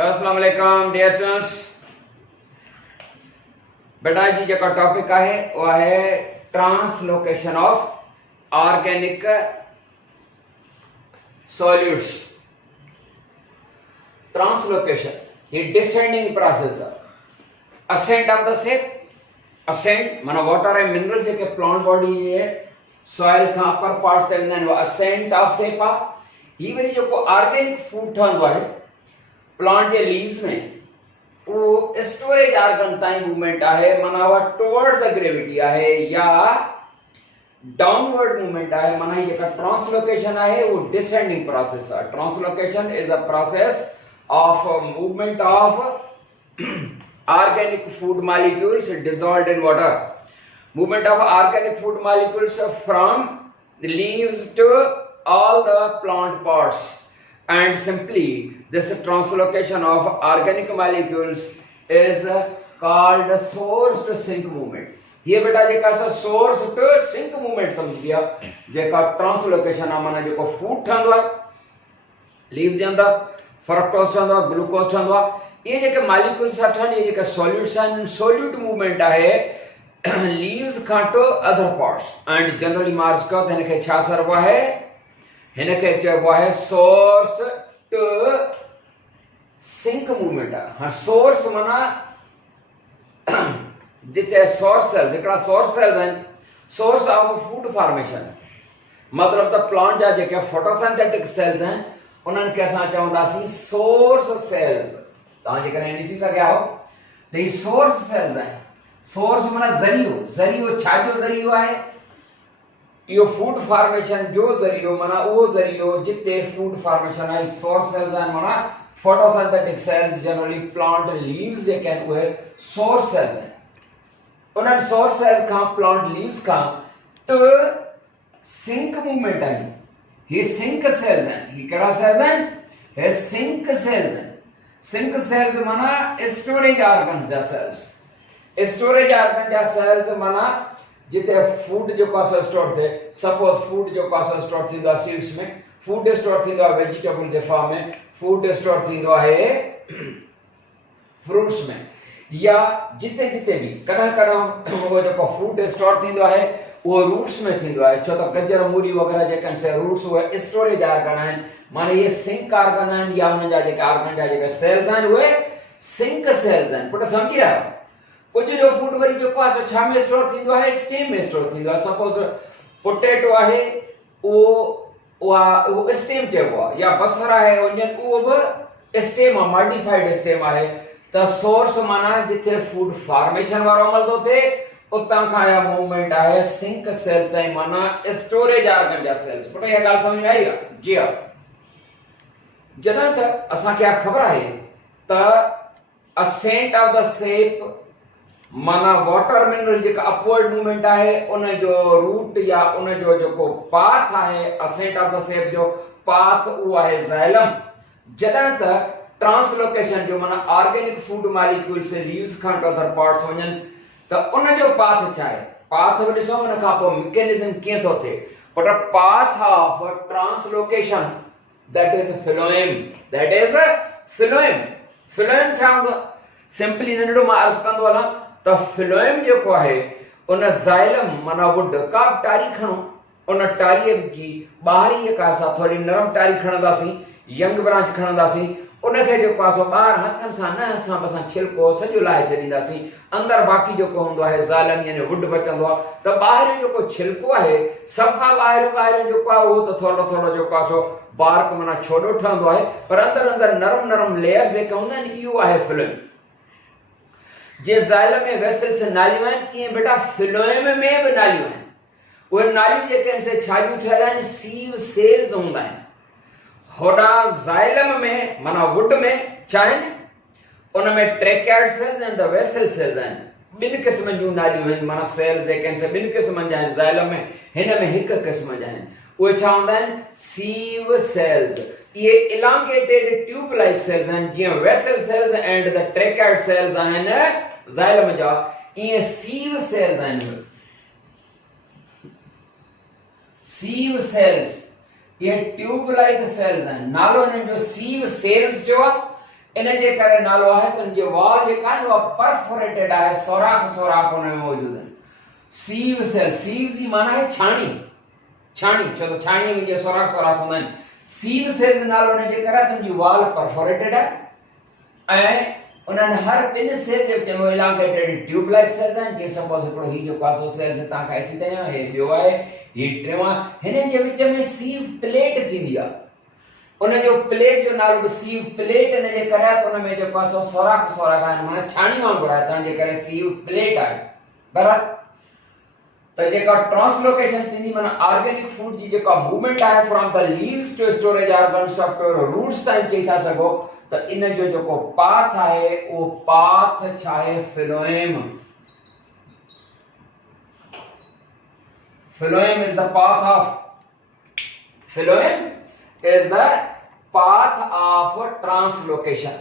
अस्सलाम वालेकुम dear students. बेटा जी जो टॉपिक है वो है translocation of organic solutes. Translocation ये descending process ascent of the sap. Ascent माना वाटर ऐं मिनरल्स जेके प्लांट बॉडी है सॉइल खां अपर पार्ट्स चवंदा आहिनि उहा असेंट ऑफ शेप आहे। ही वरी जेको ऑर्गेनिक फूड ठहंदो आहे प्लांट के लीव्स में वो स्टोरेज ऑर्गन ताईं मूवमेंट है, माना वो टुवर्ड्स द ग्रेविटी है या डाउनवर्ड मूवमेंट है। माना ये का ट्रांसलोकेशन है वो डिसेंडिंग प्रोसेस है। Translocation is a process of movement of organic food molecules dissolved in water. Movement of organic food molecules from the leaves to all the plant parts. And simply this translocation of organic molecules is called source to sink movement. ये बेटा जेका source to sink movement समझ गया जेका translocation आहे। माना जेको food ठहंदो आहे लीव्स जे अंदर फ्रक्टोज ठहंदो आहे, ग्लूकोज ठहंदो आहे। ये जेके मॉलिक्यूल्स ठहनि ये जेका सॉल्यूट्स आहिनि सॉल्यूट मूवमेंट आहे लीव्स खां to other parts. And generally marks कयो त हिनखे छा चइबो आहे, हिनखे चइबो आहे सोर्स टू सिंक मूवमेंट आहे। हाँ सोर्स माना जिते सोर्स सेल्स हिकिड़ा सोर्स सेल्स आहिनि सोर्स ऑफ फूड फॉर्मेशन मतलब त प्लांट जा जेके फोटोसिंथेटिक सेल्स आहिनि उन्हनि खे असां चवंदासीं सोर्स सेल्स। तव्हां जेकॾहिं ॾिसी सघिया हो त ही सोर्स सेल्स आहिनि। सोर्स माना ज़रियो। ज़रियो छाजो ज़रियो आहे? यो फूड फॉर्मेशन जो ज़रियो माना वो ज़रियो जिते फूड फॉर्मेशन है सोर्स सेल्स आहिनि। माना photosynthetic cells generally plant leaves जेके आहिनि उहे सोर्स सेल्स आहिनि। उन्हनि सोर्स सेल्स खां प्लांट लीव्स खां टू सिंक मूवमेंट आहिनि। ही सिंक सेल्स आहिनि। ही कहिड़ा सेल्स आहिनि? हे सिंक सेल्स आहिनि। सिंक सेल्स माना स्टोरेज ऑर्गन जा सेल्स। स्टोरेज ऑर्गन जा सेल्स माना जिते फूड जो आहे स्टोर थे। सपोज फूड जो आहे स्टोर थींदो आहे सीड्स में, फूड स्टोर थींदो आहे वेजिटेबल जे फॉर्म में, फूड स्टोर थींदो आहे फ्रूट्स में, या जिते जिते भी कॾहिं कॾहिं वो जो फूड स्टोर थींदो आहे वो रूट्स में थींदो आहे। छो त गजर मूरी वगैरह जेके से रूट्स उहे स्टोरेज ऑर्गन आहिनि। माना ये सिंक ऑर्गन आहिनि या उन जा जेके ऑर्गन जा जेके सेल्स आहिनि उहे सिंक सेल्स आहिनि। पुट समझी रहिया आहियो? कुछ जो फूड वरी जो आहे छा में स्टोर थींदो आहे? स्टेम में स्टोर थींदो आहे। सपोज पोटैटो आहे वो स्टेम चइबो आहे, या बसर आहे ओनियन उहो बि स्टेम आहे, मॉडिफाइड स्टेम आहे। त सोर्स माना जिथे फूड फॉर्मेशन वारो अमल थो थिए उतां खां या मूवमेंट आहे सिंक सेल्स ऐं माना स्टोरेज ऑर्गन जा सेल्स। पुट इहा ॻाल्हि समझ में आई आहे? जी हा। जॾहिं त असांखे ख़बर आहे त असेंट ऑफ द शेप माना वाटर मिनरल जेका अपवर्ड मूवमेंट आहे उन जो रूट या उन जो जेको पाथ आहे असेंट ऑफ द शेप जो पाथ उहो आहे ज़ाइलम। जॾहिं त ट्रांसलोकेशन जो माना ऑर्गेनिक फूड मॉलिक्यूल्स लीव्स खां टू अदर पार्ट्स वञनि त उन जो पाथ छा आहे? पाथ बि ॾिसो उन खां पोइ मैकेनिज्म कीअं थो थिए। But path of translocation that is phloem. That is phloem. Phloem छा हूंदो? सिंपली नंढड़ो मां अर्ज़ कंदो हलां त फ्लोएम जेको आहे उन ज़ाइलम माना वुड का टारी खणो, उन टारीअ जी ॿाहिरी जेका असां थोरी नरम टारी खणंदासीं, यंग ब्रांच खणंदासीं, उनखे जेको आहे सो ॿाहिरि हथनि सां न असां बसां छिलको सॼो लाहे छॾींदासीं। अंदरि बाक़ी जेको हूंदो आहे ज़ाइलम यानी वुड बचंदो आहे। त ॿाहिरि जेको छिलको आहे सफ़ा ॿाहिरि जेको आहे उहो त थोरो थोरो जेको आहे सो बार्क माना छोड़ो ठहंदो आहे, पर अंदरि नरम नरम लेयर्स जेके हूंदा आहिनि इहो आहे फ्लोएम। जे ज़ाइलम में वेसल्स नालियूं आहिनि तीअं बेटा फ्लोएम में बि नालियूं आहिनि। उहे नालियूं जेके आहिनि से छाजूं ठहियल आहिनि? सीव सेल्स हूंदा आहिनि। होॾा ज़ाइलम में माना वुड में छा आहिनि? उन में tracheid cells and the vessel cells आहिनि। ॿिनि क़िस्मनि जूं नालियूं आहिनि माना सेल्स जेके आहिनि से ॿिनि क़िस्मनि जा आहिनि। ज़ाइलम में हिन में हिकु क़िस्म जा आहिनि। उहे छा हूंदा आहिनि? Sieve cells. ये इलांगेटेड ट्यूब लाइक सेल्स आहिनि जीअं vessel cells and the tracheid cells आहिनि ज़ाइलम जा, ईअं सीव सेल्स आहिनि। सीव सेल्स ये ट्यूब लाइक सेल्स आहिनि। नालो हिननि जो सीव सेल्स जो आहे इन जे करे नालो आहे त जे वॉल जेका आहे उहा परफोरेटेड आहे, सोराख सोराख उन में मौजूद आहिनि। सीव सेल, सीव जी माना है छाणी, छाणी छो तो छाणी में जे सोराख सोराख हूंदा आहिनि। सीव सेल नालो उन जे करे तुंहिंजी वॉल परफोरेटेड आहे ऐं उन्हनि हर ॿिनि सेल जे विच में इलांगेटेड ट्यूब लाइक सेल्स आहिनि। जीअं सपोज हिकिड़ो ही जेको आहे सो सेल्स तव्हां खां एसी ताईं आहे, हे ॿियो आहे, ही टियों आहे। हिननि जे विच में सीव प्लेट थींदी आहे, उन जो प्लेट जो नालो सीव प्लेट इन जे करे त उन में जेको आहे सो सोराख सोराख आहे, माना छाणी वांगुरु आहे, तंहिंजे करे सीव प्लेट आहे। बराबरि त जेका ट्रांसलोकेशन थींदी माना ऑर्गेनिक फूड जी जेका मूवमेंट आहे from the leaves to storage organs of roots ताईं चई था सघो त इन जो जेको पाथ आहे उहो पाथ छा आहे, phloem. Phloem is the path of, phloem is the path of translocation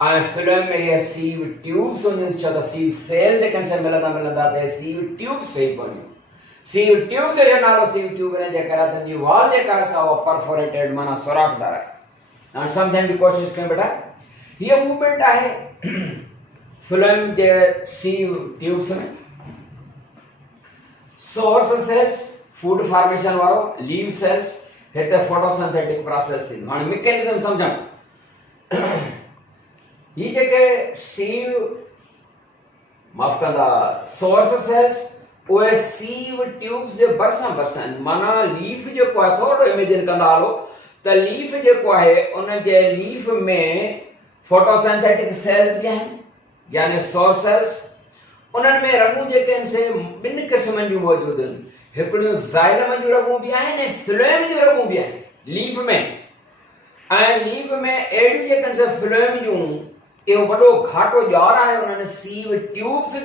and film में ये sieve tubes होने चाहिए, sieve cells जेकन से मिलता है sieve tubes पे पड़े। sieve tubes से जो नालो sieve tube ने जेकरा तो जी wall जेका है सा वो perforated माना सुराखदार है। और समझने की कोशिश करें बेटा, ये मूवमेंट है film जे sieve tubes में। source cells food formation वालो, leaf cells हेते फोटोसिंथेटिक प्रोसेस थी। हाणे मैकेनिज्म समझो, ये जेके सीव माफ कंदा सोर्स सेल्स ओए सीव ट्यूब्स जे बरसा बरसा माना लीफ जेको आहे थोड़ो इमेजिन कंदा हलो त लीफ जेको आहे उन जे लीफ में फोटोसिंथेटिक सेल्स भी आहिनि यानी सोर्स सेल्स। उन्हनि में रंगूं जेके आहिनि से ॿिनि क़िस्मनि जूं मौजूद आहिनि, हिकिड़ियूं ज़ाइलम जूं रंगूं भी आहिनि ऐं फ्लोएम जूं रंगूं भी आहिनि लीफ में। ऐं लीफ में अहिड़ियूं जेकनि से फ्लोएम जूं इहो वॾो घाटो ॼार आहे उन्हनि सीव ट्यूब्स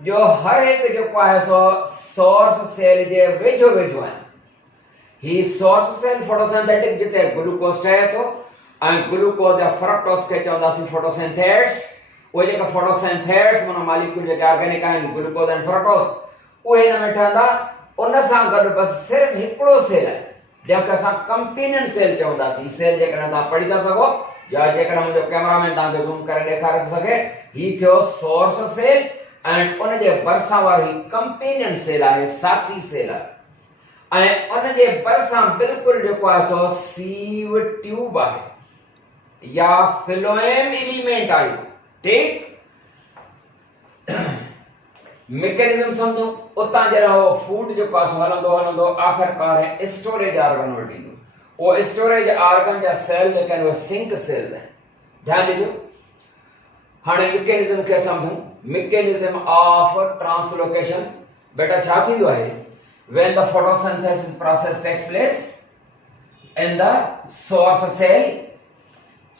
जो हर हिकु जेको आहे सो सोर्स सेल जे वेझो वेझो आहे। ही सोर्स सेल फोटोसिंथेटिक जिते ग्लूकोज ठहे थो ऐं ग्लूकोज या फ्रक्टोज खे चवंदासीं फोटोसिंथेट्स। उहे जेका फोटोसिंथेट्स माना मॉलिक्यूल जेके ऑर्गेनिक आहिनि ग्लूकोज ऐं फ्रक्टोज उहे हिन में ठहंदा। उन सां गॾु बसि सिर्फ़ु हिकिड़ो सेल आहे जंहिंखे असां कंपेनियन सेल चवंदासीं। सेल जेकॾहिं तव्हां पढ़ी था सघो या जेकॾहिं मुंहिंजो कैमरामैन तव्हांखे ज़ूम करे ॾेखारे थो सघे, ही थियो सोर्स सेल ऐं उन जे भरिसां वारी कंपेनियन सेल आहे, साथी सेल आहे। ऐं उन जे भरिसां बिल्कुलु जेको आहे सो सीव ट्यूब आहे या फ्लोएम एलिमेंट आहे। ठीक, मैकेनिज्म समझो, उतां जरा फूड जो पास हलंदो हलंदो आखिरकार स्टोरेज ऑर्गन वटि ईंदो। वो स्टोरेज ऑर्गन जा सेल जेके आहिनि उहे सिंक सेल्स आहिनि। ध्यान ॾिजो, हाणे मैकेनिज्म खे समझूं। मैकेनिज्म ऑफ ट्रांसलोकेशन बेटा छा थींदो आहे, when the photosynthesis process takes place in the source cell.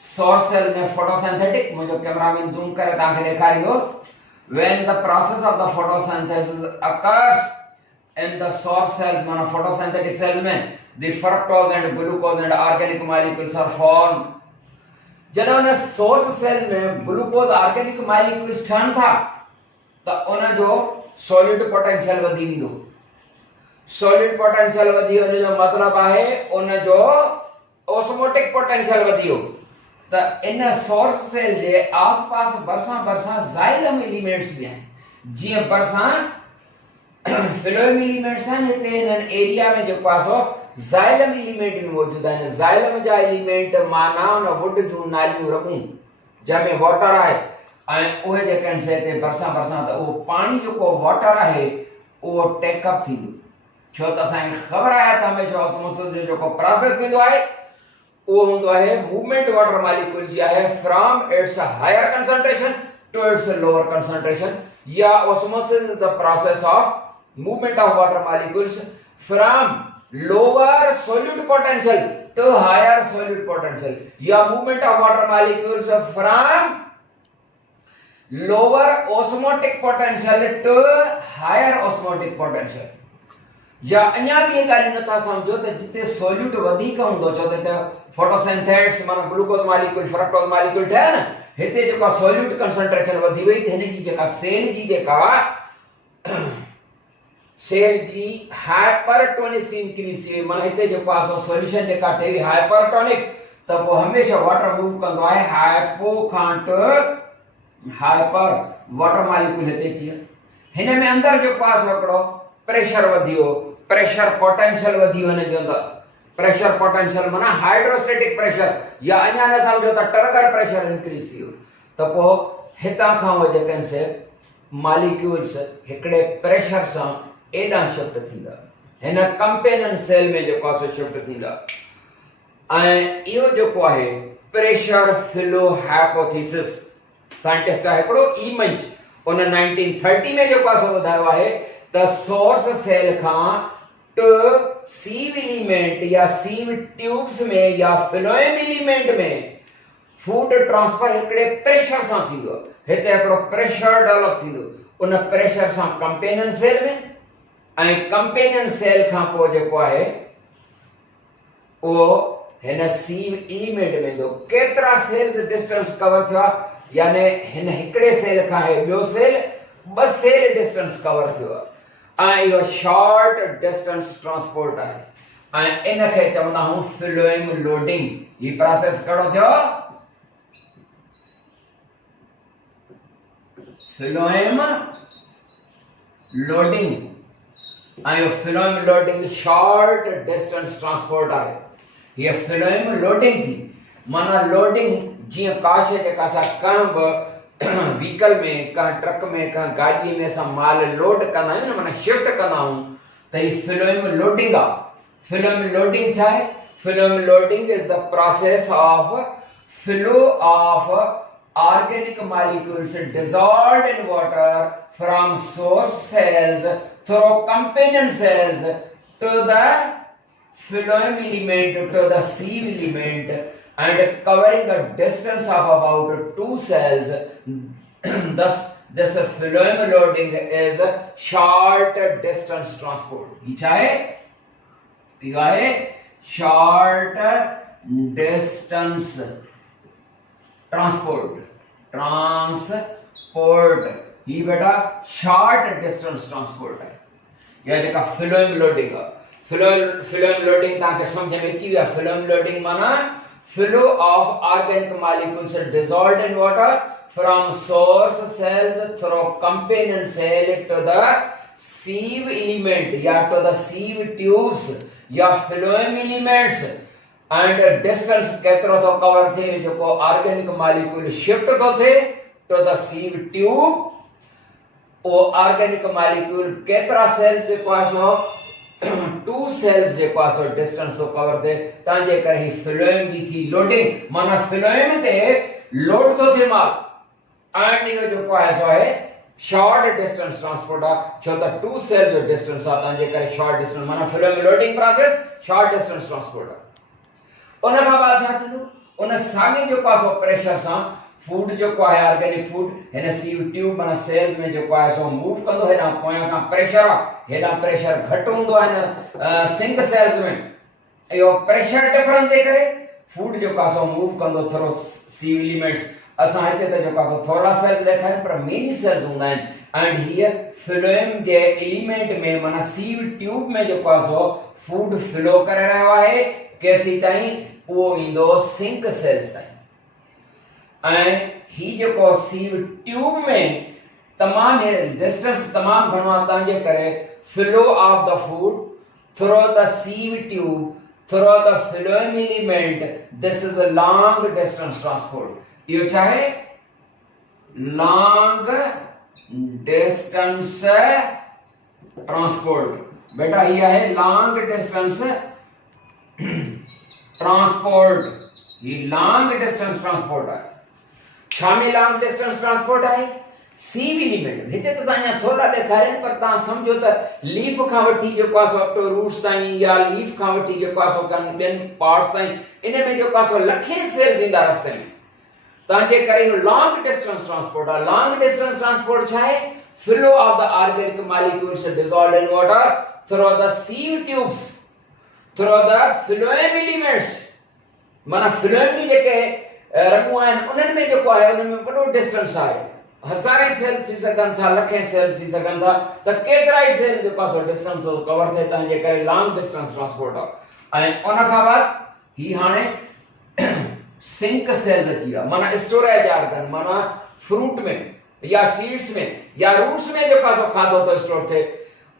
Source cell में फोटोसिंथेटिक, मुंहिंजो कैमरामैन ज़ूम करे तव्हांखे ॾेखारींदो। When the process of the photosynthesis occurs in the source cells, माना photosynthetic cells में the fructose and glucose and organic molecules are formed। जब उन source cell में glucose organic molecules ठहन था तो उन जो solid potential वधी वेंदो। solid potential वधी उन जो मतलब आहे उन जो osmotic potential वधियो। त इन सोर्स सेल जे आसपास बरसा बरसा जाइलम एलिमेंट्स भी हैं। जीअं बरसा फ्लोएम एलिमेंट्स हैं, हिते इन एरिया में जेको आहे सो जाइलम एलिमेंट मौजूद आहिनि। जाइलम जा एलिमेंट माना उन वुड जूं नालियूं रगूं जंहिंमें वाटर आहे ऐं उहे जेके आहिनि से हिते बरसा बरसा त उहो पाणी जेको वाटर आहे उहो टेकअप थींदो। छो त असांखे ख़बर आहे त हमेशह ऑस्मोसिस जो जेको प्रोसेस थींदो आहे वो होंदो है मूवमेंट वाटर मॉलिक्यूल जी है from its higher concentration to its lower concentration, या osmosis is the process of movement of water molecules from lower solute potential to higher solute potential, या movement of water molecules from lower osmotic potential to higher osmotic potential. या अन्या भी एक गाली नथा समझो तो जिते सॉल्यूट वधिक हुंदो छो त फोटोसिंथेट्स माना ग्लूकोज मॉलिक्यूल फ्रक्टोज मॉलिक्यूल ठहे न, हिते जेका सॉल्यूट कंसंट्रेशन वधी वई त हिन जी जेका सेल जी हाइपरटोनिक इंक्रीज थी, माना हिते जेको आहे सॉल्यूशन जेका ठही हाइपरटोनिक त पोइ हमेशह वाटर मूव कंदो आहे हाइपो खां टू हाइपर, वाटर मॉलिक्यूल हिते अची वियो। हिन में अंदर जेको आहे सो हिकिड़ो प्रेशर वधियो, प्रेशर पोटेंशियल वधियो हिन जो अंदर। प्रेशर पोटेंशियल माना हाइड्रोस्टेटिक प्रेशर, या अञा न सम्झो त टर्गर प्रेशर इंक्रीज थी वियो। त पोइ हितां खां उहे जेके आहिनि से मॉलिक्यूल्स हिकिड़े प्रेशर सां एॾां शिफ्ट थींदा, हिन कंपेनियन सेल में जेको आहे सो शिफ्ट थींदा। ऐं इहो जेको आहे प्रेशर फ्लो हाइपोथेसिस, साइंटिस्ट आहे हिकिड़ो ईमंच, उन 1930 में जेको आहे सो ॿुधायो आहे त सोर्स सेल खां टू सीव एलिमेंट या सीव ट्यूब्स में या फ्लोएम एलिमेंट में फूड ट्रांसफर हिकिड़े प्रेशर सां थींदो। हिते हिकिड़ो प्रेशर डेवलप थींदो, उन प्रेशर सां कंपेनियन सेल में, ऐं कंपेनियन सेल खां पोइ जेको आहे उहो हिन सीव एलिमेंट में वेंदो। केतिरा सेल्स डिस्टेंस कवर थियो आहे, यानी हिन हिकिड़े सेल खां ॿियो सेल 2 सेल डिस्टेंस कवर थियो आहे, ऐं इहो शॉर्ट डिस्टेंस ट्रांसपोर्ट आहे। ऐं इन खे चवंदा आहियूं फ्लोएम लोडिंग। हीउ प्रोसेस कहिड़ो थियो? Phloem loading. ऐं phloem loading short distance transport आहे। ये फ्लोएम लोडिंग थी, माना लोडिंग जीअं काश जेका असां कंहिं बि व्हीकल में, कंहिं ट्रक में, कंहिं गाॾीअ में असां माल लोड कंदा आहियूं न, माना शिफ्ट कंदा आहियूं, त हीउ फ्लोएम लोडिंग आहे। फ्लोएम लोडिंग छा आहे? Phloem loading is the process of flow of organic molecules dissolved in water from source cells through companion cells to the phloem element, to the sieve element, and covering a distance of about 2 cells. Thus this phloem loading is short distance transport. ये है short distance transport, ही बेटा short distance transport है। या जेका phloem loading है, phloem loading तव्हांखे सम्झ में अची वियो आहे। फ्लोएम लोडिंग माना flow of organic molecules dissolved in water from source cells through companion cell to the sieve element या टू द सीव ट्यूब्स या फ्लोएम एलिमेंट्स, एंड डिस्टेंस केतिरो थो कवर थिए जेको ऑर्गेनिक मॉलिक्यूल शिफ्ट थो थिए to the sieve tube. वो organic molecule केतिरा सेल्स जेको आहे सो 2 सेल्स जेको आहे सो डिस्टेंस थो कवर थिए, तंहिंजे करे ही फ्लोएम जी थी लोडिंग, माना फ्लोएम ते लोड थो थिए माल। एंड इहो जेको आहे सो आहे शॉर्ट डिस्टेंस ट्रांसपोर्ट आहे, छो त 2 सेल जो डिस्टेंस आहे, तंहिंजे करे शॉर्ट डिस्टेंस, माना phloem loading process short distance transport आहे। उन खां बाद छा थींदो? उन साॻे जेको आहे सो प्रेशर सां फूड जेको आहे ऑर्गेनिक फूड हिन सीव ट्यूब माना सेल्स में जेको आहे सो मूव कंदो। हेॾां पोयां खां प्रेशर आहे, हेॾां प्रेशर घटि हूंदो आहे हिन सिंक सेल्स में। इहो प्रेशर डिफरेंस जे करे फूड जेको आहे सो मूव कंदो थ्रू सीव एलिमेंट्स। असां हिते त जेको आहे सो थोरा सेल्स ॾेखारियूं, पर मेनी सेल्स हूंदा आहिनि। एंड हीअ फ्लोएम जे एलिमेंट में माना सीव ट्यूब में जेको आहे सो फूड फ्लो करे रहियो आहे, केसी ताईं? उहो ईंदो सिंक सेल्स ताईं। ऐं ही जेको सीव ट्यूब में तमामु डिस्टेंस तमामु घणो आहे, तंहिंजे करे flow of the food through the sieve tube through the phloem element, this is a long distance transport. इहो छा आहे? Long distance transport. बेटा ये है लॉन्ग डिस्टेंस ट्रांसपोर्ट। ये लॉन्ग डिस्टेंस ट्रांसपोर्ट है। छामे लॉन्ग डिस्टेंस ट्रांसपोर्ट है? सीव एलिमेंट। हिते तो तां थोड़ा ॾेखारिनि, पर तां सम्झो त लीफ खां वठी जेको आहे सो अप टू रूट्स ताईं, या लीफ खां वठी जेको आहे सो ॿियनि पार्ट्स ताईं, इन में जेको आहे सो लखे सेल थींदा रस्ते में। तंहिंजे करे इहो लॉन्ग डिस्टेंस ट्रांसपोर्ट आहे। लॉन्ग डिस्टेंस ट्रांसपोर्ट छा आहे? Flow of the organic molecules dissolved in water through the sieve tubes through the phloem elements. माना फ्लोएम जी जेके रगूं आहिनि उन्हनि में जेको आहे उन में वॾो डिस्टेंस आहे। हज़ारे सेल थी सघनि था, लखे सेल थी सघनि था, त केतिरा ई सेल जेको आहे सो डिस्टेंस कवर थिए, तंहिंजे करे लॉन्ग डिस्टेंस ट्रांसपोर्ट आहे। ऐं उन खां बाद ही हाणे सिंक सेल्स अची विया, माना स्टोरेज ऑर्गन, माना फ्रूट में या सीड्स में या रूट्स में जेको आहे सो खाधो तो स्टोर थिए।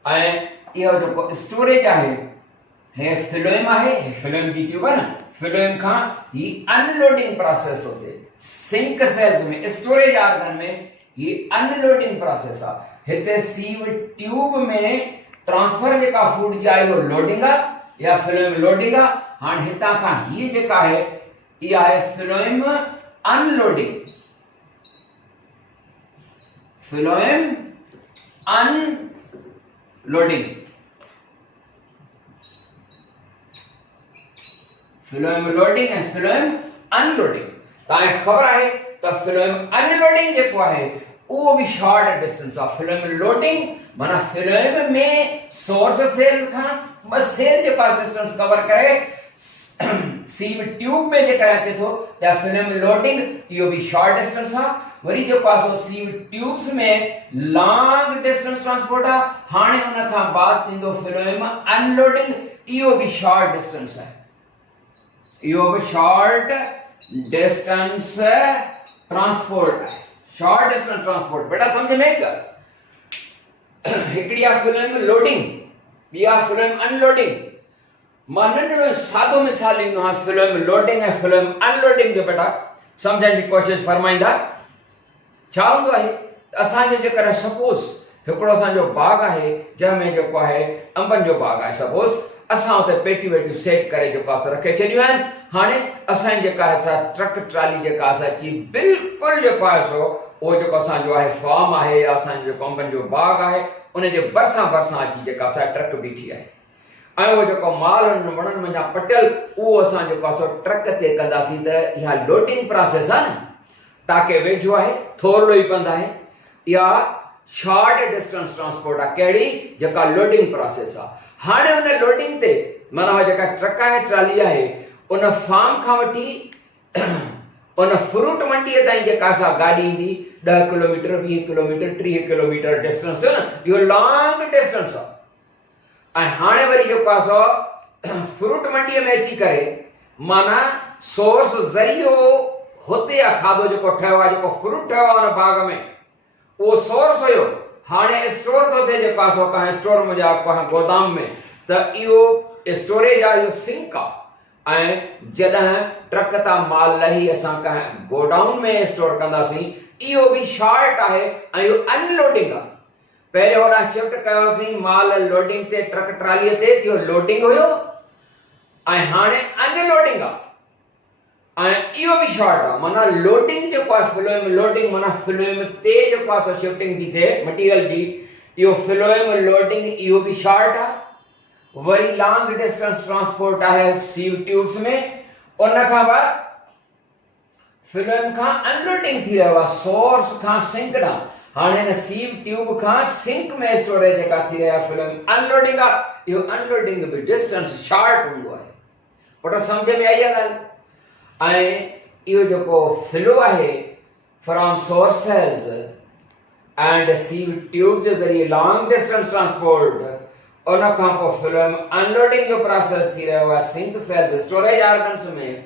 ऐं इहो जेको स्टोरेज आहे हे फिलोएम आहे, हे फिलोएम जी ट्यूब आहे न, फिलोएम खां ही अनलोडिंग प्रोसेस थो थिए सिंक सेल्स में, स्टोरेज ऑर्गन में ही अनलोडिंग प्रोसेस आहे। हिते सीव ट्यूब में ट्रांसफर जेका फूड जी आहे लोडिंग आहे या फिलोएम लोडिंग आहे। हाणे हितां खां ही जेका आहे इहा आहे phloem unloading, phloem unloading, phloem loading ऐं फिलोएम अनलोडिंग। तव्हांखे ख़बर आहे त फिलोएम अनलोडिंग जेको आहे उहो बि शॉर्ट डिस्टेंस आहे। फिलोएम लोडिंग माना फिलोएम में सोर्स सेल्स खां ॿ सेल जेको आहे डिस्टेंस कवर करे सीव ट्यूब में जेकर अचे थो या फिलोएम लोडिंग इहो बि शॉर्ट डिस्टेंस आहे। वरी जेको आहे सो सीव ट्यूब्स में लॉन्ग डिस्टेंस ट्रांसपोर्ट आहे। हाणे उन खां बाद थींदो फिलोएम अनलोडिंग, इहो बि शॉर्ट डिस्टेंस आहे, इहो बि शॉर्ट डिस्टेंस ट्रांसपोर्ट आहे, शॉर्ट डिस्टेंस ट्रांसपोर्ट। बेटा समझ में आई हिकड़ी आहे फिलोएम लोडिंग, ॿी आहे फिलोएम अनलोडिंग। मां नंढड़ो सादो मिसाल ॾींदो आहियां फिलोएम लोडिंग ऐं फिलोएम अनलोडिंग जो बेटा सम्झण जी कोशिश फरमाईंदा। छा हूंदो आहे असांजो जेकर सपोज हिकिड़ो असांजो बाग आहे जंहिंमें जेको आहे अंबनि जो बाग आहे, सपोज असां उते पेटियूं वेटियूं सेट करे जेको आहे रखे छॾियूं आहिनि। हाणे असांजी जेका आहे सा ट्रक ट्राली जेका आहे अची बिल्कुलु जेको आहे सो उहो जेको असांजो आहे फार्म आहे या असांजो जेको अंबनि जो बाग आहे उनजे भरिसां अची जेका असां ट्रक बीठी आहे ऐं उहो जेको माल वणनि वञा पटियल उहो असां जेको आहे सो ट्रक ते कंदासीं त इहा लोडिंग प्रोसेस आहे न, ताके वेझो आहे, थोरो ई पंधु आहे, इहा शॉर्ट डिस्टेंस ट्रांसपोर्ट आहे। कहिड़ी जेका लोडिंग प्रोसेस आहे। हाणे उन लोडिंग ते माना जेका ट्रक आहे ट्राली आहे उन फार्म खां वठी उन फ्रूट मंडीअ ताईं जेका असां गाॾी ईंदी 10 किलोमीटर 20 किलोमीटर 30 किलोमीटर डिस्टेंस आहे न, इहो लॉन्ग डिस्टेंस आहे। ऐं हाणे वरी जेको आहे सो फ्रूट मंडीअ में अची करे माना सोर्स ज़रियो हुते आहे खाधो जेको ठहियो आहे, जेको फ्रूट ठहियो आहे हुन बाग में उहो सोर्स हुयो, हाणे स्टोर थो थिए जेको आहे सो कंहिं स्टोर में या कंहिं गोदाम में, त इहो स्टोरेज आहे, इहो सिंक आहे। ऐं जॾहिं ट्रक तां माल लही असां कंहिं गोडाउन में स्टोर कंदासीं इहो बि शॉर्ट आहे ऐं इहो अनलोडिंग आहे। पहले होॾां शिफ्ट कयोसीं माल लोडिंग ते ट्रक ट्रालीअ ते, इहो लोडिंग हुयो ऐं हाणे अनलोडिंग आहे ऐं इहो बि शॉर्ट आहे। माना लोडिंग जेको आहे फिलोएम लोडिंग माना फिलोएम ते जेको आहे सो शिफ्टिंग थी थिए मटीरियल जी, इहो फिलोएम लोडिंग इहो बि शॉर्ट आहे। वरी लॉन्ग डिस्टेंस ट्रांसपोर्ट आहे सीव ट्यूब्स में, उन खां बाद फिलोएम खां अनलोडिंग थी रहियो आहे सोर्स खां सिंक ॾांहुं। हाणे हिन सीव ट्यूब खां सिंक में स्टोरेज जेका थी रही आहे फिलोएम अनलोडिंग आहे, इहो अनलोडिंग बि डिस्टेंस शॉर्ट हूंदो आहे। पुट सम्झ में आई आहे ॻाल्हि। ऐं इहो जेको फ्लो आहे from source cells and sieve tube जे ज़रिए लॉन्ग डिस्टेंस ट्रांसपोर्ट, उन खां पोइ फिलोएम अनलोडिंग जो प्रोसेस थी रहियो आहे सिंक सेल्स स्टोरेज ऑर्गन्स में।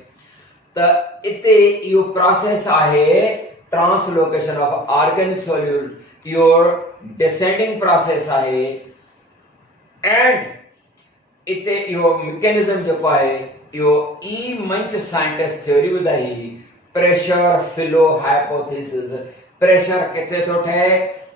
त इते इहो प्रोसेस आहे translocation of organic solute, your descending process आहे। एंड इते इहो मैकेनिज्म जेको आहे इहो ई मंच साइंटिस्ट थ्योरी ॿुधाई प्रेशर फ्लो हाइपोथेसिस। प्रेशर किथे थो ठहे,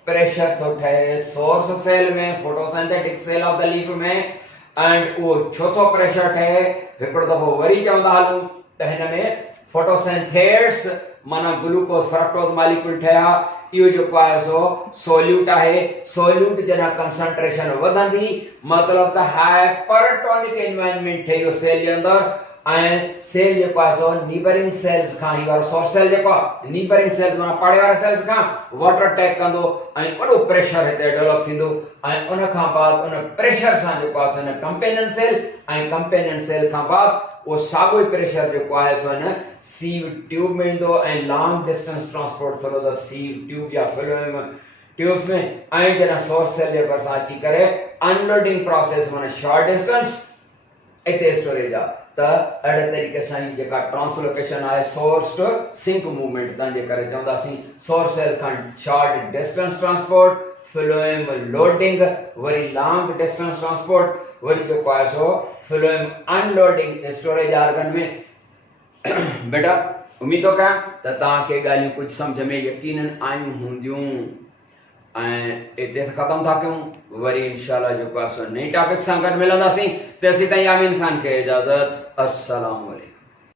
प्रेशर थो ठहे सोर्स सेल में photosynthetic cell of the leaf में। एंड उहो छो थो प्रेशर ठहे हिकिड़ो दफ़ो वरी चवंदा हलूं त हिन में फोटोसिंथेट्स माना ग्लूकोज फ्रक्टोज मॉलिक्यूल ठहिया। इहो जेको आहे सो सोल्यूट आहे। सोल्यूट जॾहिं कंसंट्रेशन वधंदी मतिलबु त हाइपरटोनिक एनवायरनमेंट ठही वियो सेल जे अंदरि। ऐं सेल जेको आहे सो नीबरिंग सेल्स खां ही वारो सोर्स सेल जेको आहे नीबरिंग सेल्स माना पाड़े वारे सेल्स खां वाटर अटैक कंदो ऐं वॾो प्रेशर हिते डेवलप थींदो। ऐं उन खां बाद उन प्रेशर सां जेको आहे सो हिन कंपेनियन सेल ऐं कंपेनियन सेल खां बाद उहो साॻियो ई प्रेशर जेको आहे सो हिन सीव ट्यूब में ईंदो ऐं लॉन्ग डिस्टेंस ट्रांसपोर्ट थींदो त सीव ट्यूब या फिलोएम ट्यूब्स में। ऐं जॾहिं सोर्स सेल जे भरिसां अची करे अनलोडिंग प्रोसेस माना शॉर्ट डिस्टेंस इतने स्टोरेज आ त अड़े तरीके से ही जेका ट्रांसलोकेशन है सोर्स टू सिंक मूवमेंट तंजे करे चवंदासीं सोर्स सेल खां short distance transport phloem loading वरी लॉन्ग डिस्टेंस ट्रांसपोर्ट वरी जो आहे सो फ्लोएम अनलोडिंग स्टोरेज ऑर्गन में बेटा उम्मीद कयां त तव्हांखे ॻाल्हियूं कुझु सम्झ में यकीनन आयूं हूंदियूं ऐं इते ख़त्म था कयूं वरी इंशाल्लाह जो आहे सो नई टॉपिक सां गॾु मिलंदासीं तेसीं ताईं आमीन खान खे इजाज़त अस्सलाम वालेकुम।